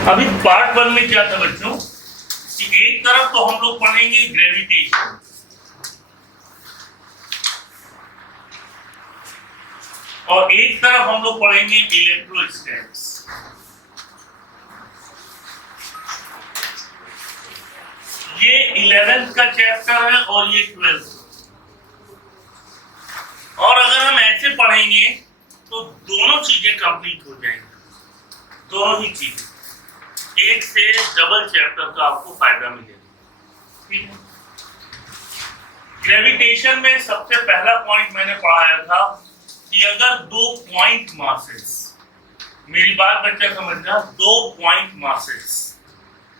अभी पार्ट 1 में क्या था बच्चों कि एक तरफ तो हम लोग पढ़ेंगे ग्रेविटेशन और एक तरफ हम लोग पढ़ेंगे इलेक्ट्रोस्टैटिक्स। ये 11th का चैप्टर है और ये 12th। और अगर हम ऐसे पढ़ेंगे तो दोनों चीजें कंप्लीट हो जाएंगी, दोनों ही चीजें, एक से डबल चैप्टर का आपको फायदा मिलेगा। ठीक है। ग्रेविटेशन में सबसे पहला पॉइंट मैंने पढ़ाया था कि अगर दो पॉइंट मासेस, मेरी बात बच्चा समझना, दो पॉइंट मासेस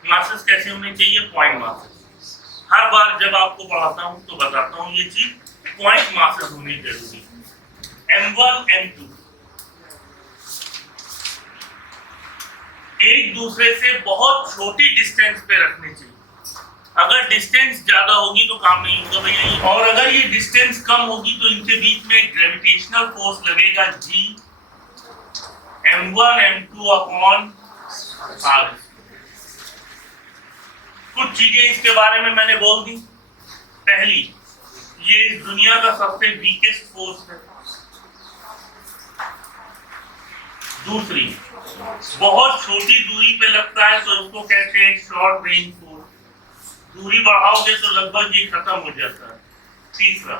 कैसे होने चाहिए? Point masses. हर बार जब आपको पढ़ाता हूं तो बताता हूं ये चीज, पॉइंट मासेस होनी जरूरी है। m1 m2 एक दूसरे से बहुत छोटी डिस्टेंस पे रखने चाहिए। अगर डिस्टेंस ज्यादा होगी तो काम नहीं होगा भैया, और अगर ये डिस्टेंस कम होगी तो इनके बीच में ग्रेविटेशनल फोर्स लगेगा G m1 m2 upon r। कुछ चीजें इसके बारे में मैंने बोल दी। पहली, ये इस दुनिया का सबसे वीकेस्ट फोर्स है। दूसरी, बहुत छोटी दूरी पे लगता है तो इसको कहते हैं शॉर्ट रेंज फोर्स। दूरी बढ़ाओगे तो लगभग ये खत्म हो जाता है। तीसरा,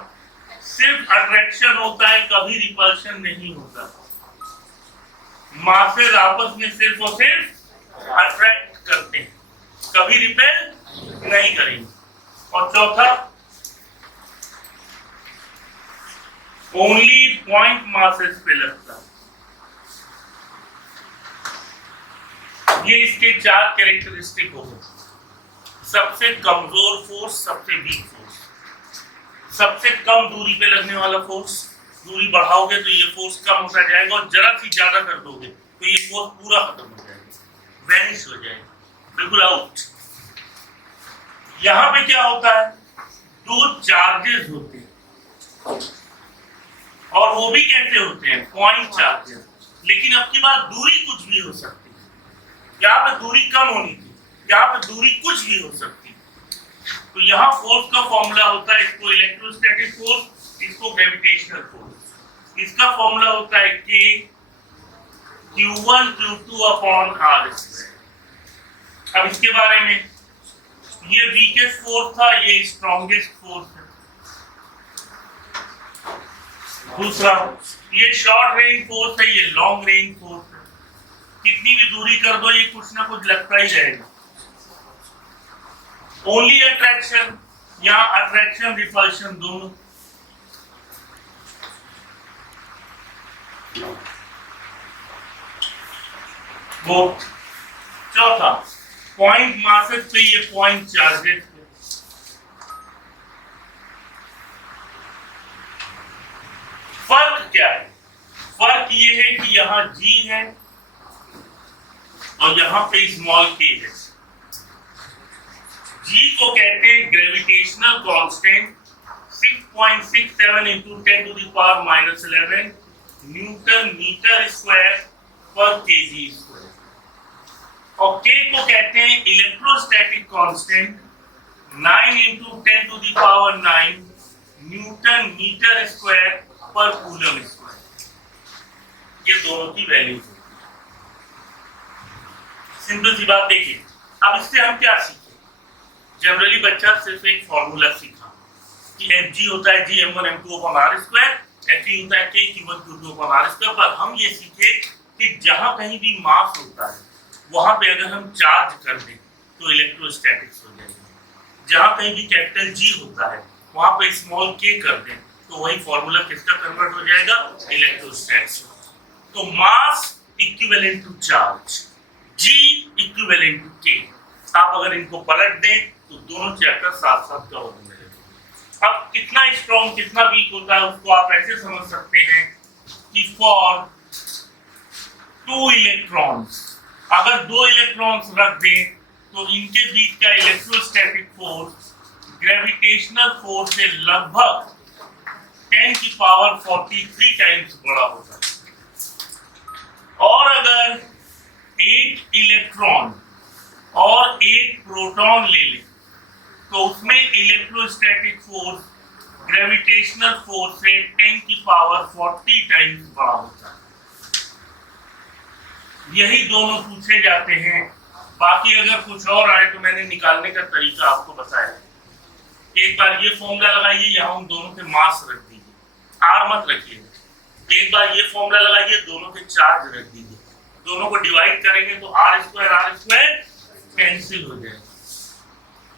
सिर्फ अट्रैक्शन होता है, कभी रिपल्शन नहीं होता। मासेस आपस में सिर्फ और सिर्फ अट्रैक्ट करते हैं, कभी रिपेल नहीं करेंगे। और चौथा, ओनली पॉइंट मासेस पे लगता है। ये इसके चार कैरेक्टरिस्टिक हो गए। सबसे कमजोर फोर्स, सबसे वीक फोर्स, सबसे कम दूरी पे लगने वाला फोर्स। दूरी बढ़ाओगे तो ये फोर्स कम होता जाएगा और जरा सी ज्यादा कर दोगे तो ये फोर्स पूरा खत्म हो जाएगा, वैनिश हो जाएगा, बिल्कुल आउट। यहां पे क्या होता है? दो चार्जेस होते हैं और वो भी कैसे होते हैं? Point charges. लेकिन अब की बात, दूरी कुछ भी हो सकती है। यहाँ पे दूरी कम होनी थी, यहाँ पे दूरी कुछ भी हो सकती है। तो यहाँ फोर्स का फॉर्मूला होता है, इसको इलेक्ट्रोस्टैटिक फोर्स, इसको ग्रेविटेशनल फोर्स। इसका फॉर्मूला होता है K Q1 Q2 upon R square. अब इसके बारे में, ये वीकेस्ट फोर्स था, ये स्ट्रॉन्गेस्ट फोर्स है। दूसरा, ये शॉर्ट रेंज फोर्स है, ये लॉन्ग रेंज फोर्स है। कितनी भी दूरी कर दो ये कुछ ना कुछ लगता ही रहेगा। ओनली अट्रैक्शन, यहाँ अट्रैक्शन रिपल्शन दोनों। वो चौथा, पॉइंट मासेस पे, ये पॉइंट चार्जेस पे। फर्क क्या है? फर्क ये है कि यहाँ G है और यहाँ पे स्मॉल k है। G को कहते हैं gravitational constant, 6.67 into 10 to the power minus 11 newton metre square पर kg स्क्वायर। और K को कहते हैं electrostatic constant, 9 into 10 to the power 9 newton metre square पर कूलम स्क्वायर। ये दोनों की वैल्यूज है। सिंपल सी बात देखिए। अब इससे हम क्या सीखे? जनरली बच्चा सिर्फ एक फॉर्मूला सीखा कि Fg होता है G m1 m2 upon r square, Fe होता है K Q1 Q2 upon r square. पर हम ये सीखे कि जहां कहीं भी मास होता है वहां पे अगर हम चार्ज कर दें तो इलेक्ट्रोस्टैटिक्स हो जाएगी। जहां कहीं भी कैपिटल G होता है वहां पे स्मॉल k कर दें तो वही फॉर्मूला किसका कन्वर्ट हो जाएगा? इलेक्ट्रोस्टैटिक्स। तो mass equivalent to charge, G equivalent to K। आप अगर इनको पलट दें तो दोनों चैप्टर साथ साथ कवर हो जाएंगे। अब कितना स्ट्रॉन्ग कितना वीक होता है उसको आप ऐसे समझ सकते हैं कि फॉर 2 इलेक्ट्रॉन्स, अगर 2 इलेक्ट्रॉन्स रख दें तो इनके बीच का इलेक्ट्रोस्टैटिक फोर्स ग्रेविटेशनल फोर्स से लगभग 10 की पावर 43 टाइम्स बड़ा होता है। और अगर एक इलेक्ट्रॉन और एक प्रोटॉन ले लें तो उसमें इलेक्ट्रोस्टैटिक फोर्स ग्रेविटेशनल फोर्स से 10 की पावर 40 टाइम्स बड़ा होता है। यही दोनों पूछे जाते हैं। बाकी अगर कुछ और आए तो मैंने निकालने का तरीका आपको बताया। एक बार ये फॉर्मूला लगाइए, यहाँ उन दोनों के मास रख दीजिए, आर मत रखिए। एक बार ये फॉर्मूला लगाइए, दोनों के चार्ज रख दीजिए, दोनों को डिवाइड करेंगे तो आर स्क्वायर कैंसिल हो जाएगा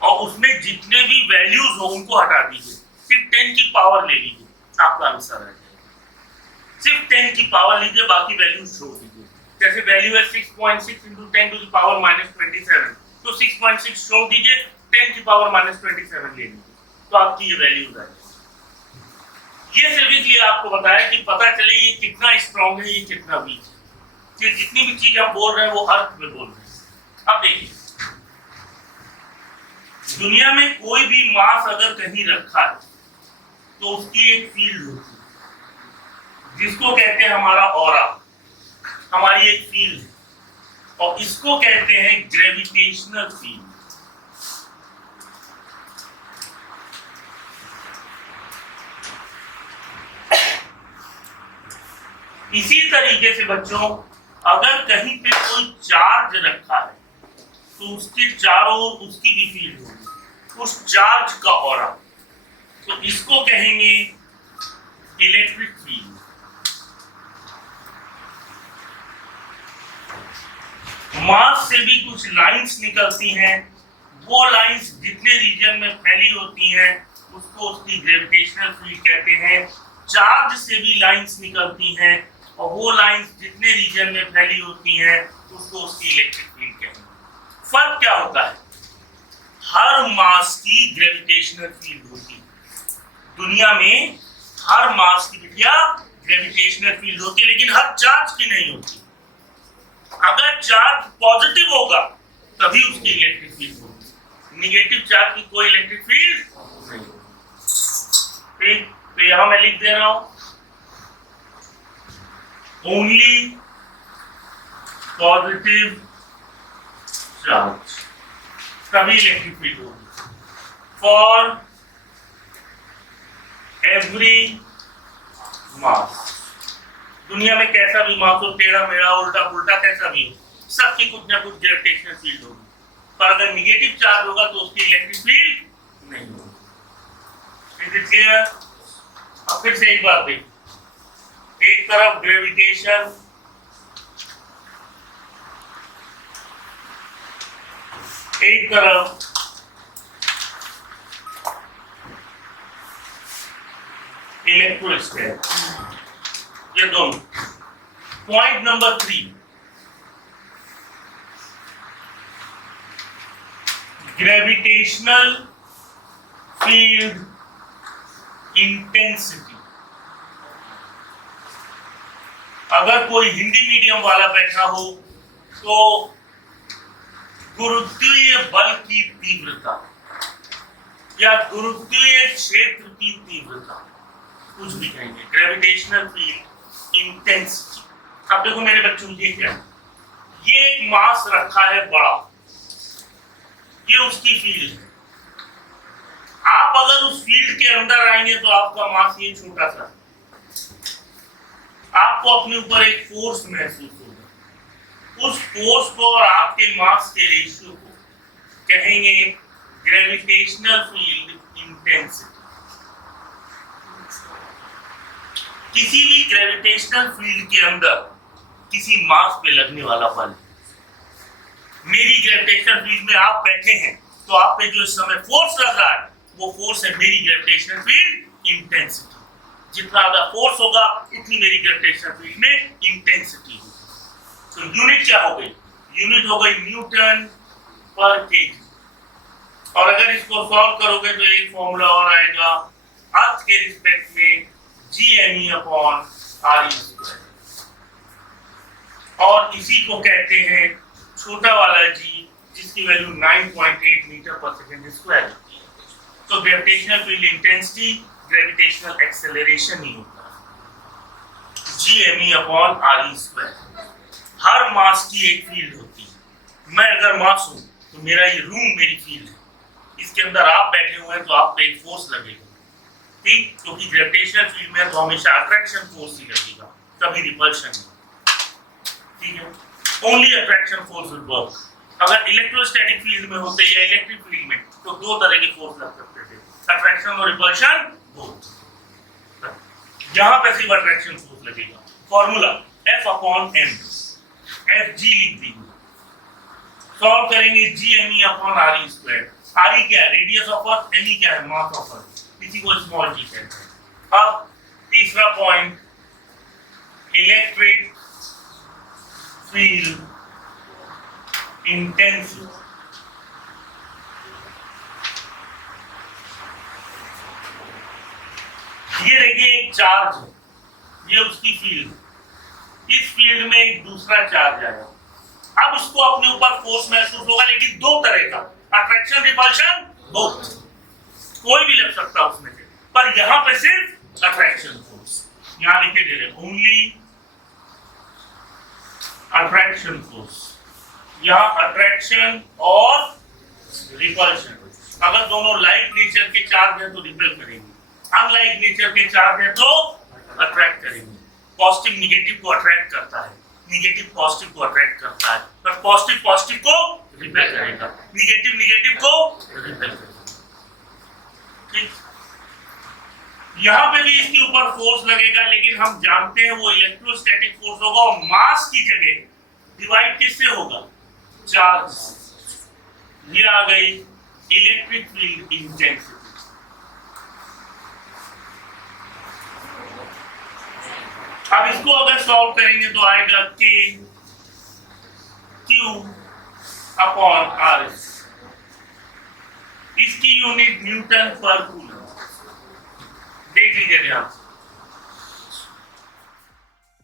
और उसमें जितने भी वैल्यूज हो उनको हटा दीजिए, सिर्फ 10 की पावर ले लीजिए, आपका आंसर आ जाएगा। सिर्फ 10 की पावर लीजिए, बाकी वैल्यूज छोड़ दीजिए। जैसे वैल्यू है 6.6 × 10 to the power -27, तो 6.6 छोड़ दीजिए, 10 की पावर -27 ले लीजिए, तो आपकी ये वैल्यूज आ जाएगी। ये सिर्फ इसलिए आपको बताया कि पता चले ये कितना स्ट्रॉन्ग है, ये कितना वीक है। ये जितनी भी चीज हम बोल रहे हैं वो अर्थ में बोल रहे हैं। अब देखिए, दुनिया में कोई भी मास अगर कहीं रखा है तो उसकी एक फील्ड होती है जिसको कहते हैं हमारा ऑरा, हमारी एक फील्ड है, और इसको कहते हैं ग्रेविटेशनल फील्ड। इसी तरीके से बच्चों, अगर कहीं पे कोई चार्ज रखा है तो उसके चारों ओर उसकी भी फील्ड होगी, उस चार्ज का ऑरा, तो इसको कहेंगे इलेक्ट्रिक फील्ड। मास से भी कुछ लाइंस निकलती हैं, वो लाइंस जितने रीजन में फैली होती हैं उसको उसकी ग्रेविटेशनल फील्ड कहते हैं। चार्ज से भी लाइंस निकलती हैं और वो लाइंस जितने रीजन में फैली होती हैं उसको उसकी इलेक्ट्रिक फील्ड कहते हैं। फर्क क्या होता है? हर मास की ग्रेविटेशनल फील्ड होती है। दुनिया में हर मास की ग्रेविटेशनल फील्ड होती है, लेकिन हर चार्ज की नहीं होती। अगर चार्ज पॉजिटिव होगा तभी उसकी इलेक्ट्रिक फील्ड होगी, निगेटिव चार्ज की कोई इलेक्ट्रिक फील्ड नहीं होगी। तो यहां मैं लिख दे रहा हूं, ओनली पॉजिटिव चार्ज तभी इलेक्ट्रिक फील्ड होगी। फॉर एवरी मास, दुनिया में कैसा भी मास हो, टेढ़ा मेढ़ा उल्टा पुल्टा कैसा भी हो, सबकी कुछ ना कुछ ग्रेविटेशनल फील्ड होगी। पर अगर निगेटिव चार्ज होगा तो उसकी इलेक्ट्रिक फील्ड नहीं होगी। Is it clear? अब फिर से एक बात देखिए, एक तरफ ग्रेविटेशन, एक तरफ इलेक्ट्रोस्टैटिक, ये दोनों। Point number 3, gravitational field intensity. अगर कोई हिंदी मीडियम वाला बैठा हो तो गुरुत्वीय बल की तीव्रता या गुरुत्वीय क्षेत्र की तीव्रता, कुछ भी कहेंगे, ग्रेविटेशनल फील्ड इंटेंसिटी। अब देखो मेरे बच्चों, ये क्या है? ये एक मास रखा है बड़ा, ये उसकी फील्ड है। आप अगर उस फील्ड के अंदर आएंगे तो आपका मास ये छोटा सा, आपको अपने ऊपर एक फोर्स महसूस होगा। उस फोर्स को और आपके मास के रेशियो को कहेंगे ग्रेविटेशनल फील्ड इंटेंसिटी। किसी भी ग्रेविटेशनल फील्ड के अंदर किसी मास पे लगने वाला बल, मेरी ग्रेविटेशनल फील्ड में आप बैठे हैं तो आप पे जो इस समय फोर्स लग रहा है वो फोर्स है मेरी ग्रेविटेशनल फील्ड इंटेंसिटी। जितना ज्यादा फोर्स होगा उतनी मेरी ग्रेविटेशनल फील्ड में इंटेंसिटी होगी। तो यूनिट क्या हो गई? यूनिट हो गई न्यूटन पर केजी। और अगर इसको सॉल्व करोगे तो एक फॉर्मूला और आएगा, अर्थ के रिस्पेक्ट में G_ME/RE²। और इसी को कहते हैं छोटा वाला g, जिसकी वैल्यू 9.8 मीटर पर सेकंड स्क्वायर होती है। तो gravitational field intensity gravitational acceleration ही होता है, G_ME/RE²। हर मास की एक फील्ड होती है। मैं अगर मास हूं तो मेरा ये रूम मेरी फील्ड है, इसके अंदर आप बैठे हुए हैं तो आप पे एक फोर्स लगेगा, ठीक, क्योंकि ग्रेविटेशनल फील्ड में तो हमेशा अट्रैक्शन फोर्स ही लगेगा, कभी रिपल्शन नहीं, ठीक है। Only attraction force will work. अगर इलेक्ट्रोस्टैटिक फील्ड में होते या इलेक्ट्रिक फील्ड में तो दो तरह के फोर्स लग सकते थे, अट्रैक्शन और रिपल्शन बोथ। यहां पे सिर्फ अट्रैक्शन फोर्स लगेगा। फॉर्मूला F/m, Fg लिख दीजिए। सॉल्व करेंगे Gme/re²। re क्या है? रेडियस ऑफ अर्थ, me क्या है? मास ऑफ अर्थ, इसी को स्मॉल g कहते हैं। अब तीसरा पॉइंट, इलेक्ट्रिक फील्ड इंटेंसिटी। ये देखिए एक चार्ज है, ये उसकी फील्ड, इस फील्ड में एक दूसरा चार्ज आया। अब इसको अपने ऊपर फोर्स महसूस होगा, लेकिन दो तरह का, अट्रैक्शन रिपल्शन बोथ, कोई भी लग सकता है उसमें से, पर यहां पे सिर्फ अट्रैक्शन फोर्स। यहां लिखे दे रहे ओनली अट्रैक्शन फोर्स, यहां अट्रैक्शन और रिपल्शन। अगर दोनों लाइक नेचर के चार्ज है तो रिपेल करेंगे, अनलाइक नेचर के चार्ज है तो अट्रैक्ट करेंगे। पॉजिटिव निगेटिव को अट्रैक्ट करता है, निगेटिव पॉजिटिव को अट्रैक्ट करता है, पर पॉजिटिव पॉजिटिव को रिपेल करेगा, निगेटिव निगेटिव को रिपेल करेगा, ठीक। यहां पे भी इसके ऊपर फोर्स लगेगा, लेकिन हम जानते हैं वो इलेक्ट्रोस्टैटिक फोर्स होगा और मास की जगह डिवाइड किससे होगा? चार्ज। ये आ गई इलेक्ट्रिक फील्ड इंटेंसिटी। अब इसको अगर सॉल्व करेंगे तो आएगा Q/R। इसकी यूनिट न्यूटन पर कूलम। देख लीजिए ध्यान से,